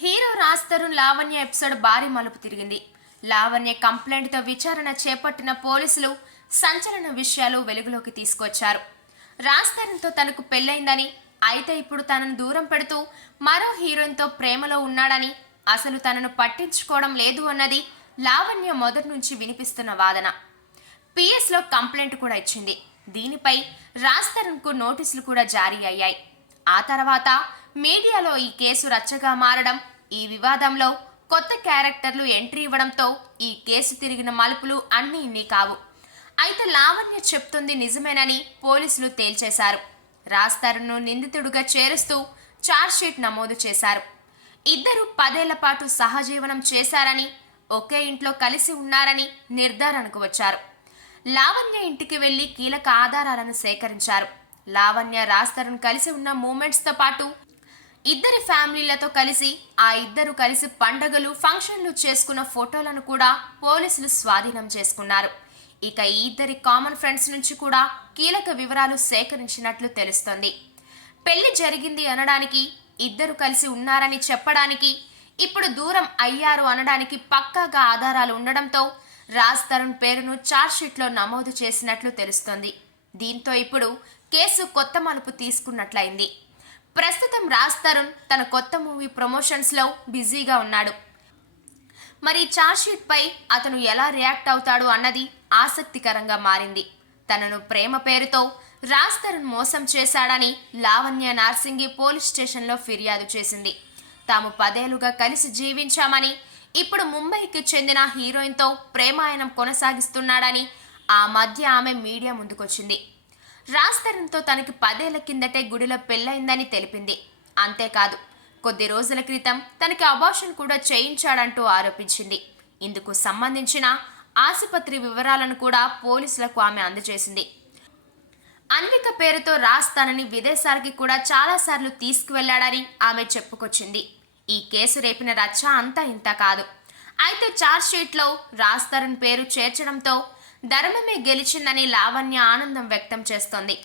Hero Raj Tarun Lavanya episode భారీ మలుపు తిరిగింది. లావణ్య కంప్లైంట్తో విచారణ చేపట్టిన పోలీసులు సంచలన విషయాలు వెలుగులోకి తీసుకొచ్చారు. రాజ్ తరుణ్తో తనకు పెళ్ళైందని అయితే ఇప్పుడు తనను దూరం పెడుతూ మరో హీరోయిన్తో ప్రేమలో ఉన్నాడని అసలు తనను పట్టించుకోవడం లేదు అన్నది లావణ్య మొదటి నుంచి వినిపిస్తున్న వాదన. పిఎస్లో కంప్లైంట్ కూడా ఇచ్చింది. దీనిపై రాజ్ తరుణ్కు నోటీసులు కూడా జారీ అయ్యాయి. ఆ తర్వాత మీడియాలో ఈ కేసు రచ్చగా మారడం ఈ వివాదంలో కొత్త క్యారెక్టర్లు ఎంట్రీ ఇవ్వడంతో ఈ కేసు తిరిగిన మలుపులు అన్నీ ఇన్ని కావు. అయితే లావణ్య చెప్తుంది నిజమేనని పోలీసులు తేల్చేశారు. రాస్తారును తరుణ్ను చేరుస్తూ చార్జ్షీట్ నమోదు చేశారు. ఇద్దరు పదేళ్ళ పాటు సహజీవనం చేశారని ఒకే ఇంట్లో కలిసి ఉన్నారని నిర్ధారణకు వచ్చారు. లావణ్య ఇంటికి వెళ్ళి కీలక ఆధారాలను సేకరించారు. లావణ్య రాజ్ తరుణ్ కలిసి ఉన్న మూమెంట్స్తో పాటు ఇద్దరి ఫ్యామిలీలతో కలిసి ఆ ఇద్దరు కలిసి పండగలు ఫంక్షన్లు చేసుకున్న ఫోటోలను కూడా పోలీసులు స్వాధీనం చేసుకున్నారు. ఇక ఈ ఇద్దరి కామన్ ఫ్రెండ్స్ నుంచి కూడా కీలక వివరాలు సేకరించినట్లు తెలుస్తోంది. పెళ్ళి జరిగింది అనడానికి ఇద్దరు కలిసి ఉన్నారని చెప్పడానికి ఇప్పుడు దూరం అయ్యారు అనడానికి పక్కాగా ఆధారాలు ఉండడంతో రాజ్ తరుణ్ పేరును ఛార్జ్షీట్లో నమోదు చేసినట్లు తెలుస్తోంది. దీంతో ఇప్పుడు కేసు కొత్త మలుపు తీసుకున్నట్లయింది. ప్రస్తుతం రాజ్ తరుణ్ తన కొత్త మూవీ ప్రమోషన్స్లో బిజీగా ఉన్నాడు. మరి చార్జ్షీట్పై అతను ఎలా రియాక్ట్ అవుతాడు అన్నది ఆసక్తికరంగా మారింది. తనను ప్రేమ పేరుతో రాజ్ తరుణ్ మోసం చేశాడని లావణ్య నార్సింగి పోలీస్ స్టేషన్లో ఫిర్యాదు చేసింది. తాము పదేళ్ళుగా కలిసి జీవించామని ఇప్పుడు ముంబైకి చెందిన హీరోయిన్తో ప్రేమాయణం కొనసాగిస్తున్నాడని ఆ మధ్య ఆమె మీడియా ముందుకొచ్చింది. రాజ్ తనకి పదేళ్ళ కిందటే గుడిలో పెళ్ళయిందని తెలిపింది. అంతేకాదు కొద్ది రోజుల క్రితం తనకి అబార్షన్ కూడా చేయించాడంటూ ఆరోపించింది. ఇందుకు సంబంధించిన ఆసుపత్రి వివరాలను కూడా పోలీసులకు ఆమె అందజేసింది. అన్విక పేరుతో రాజ్ తనని విదేశాలకి కూడా చాలాసార్లు తీసుకువెళ్ళాడని ఆమె చెప్పుకొచ్చింది. ఈ కేసు రేపిన రచ్చ అంతా ఇంత కాదు. అయితే చార్జ్షీట్లో రాజ్ తరుణ్ పేరు చేర్చడంతో ధర్మమే గెలిచిందని లావణ్య ఆనందం వ్యక్తం చేస్తోంది.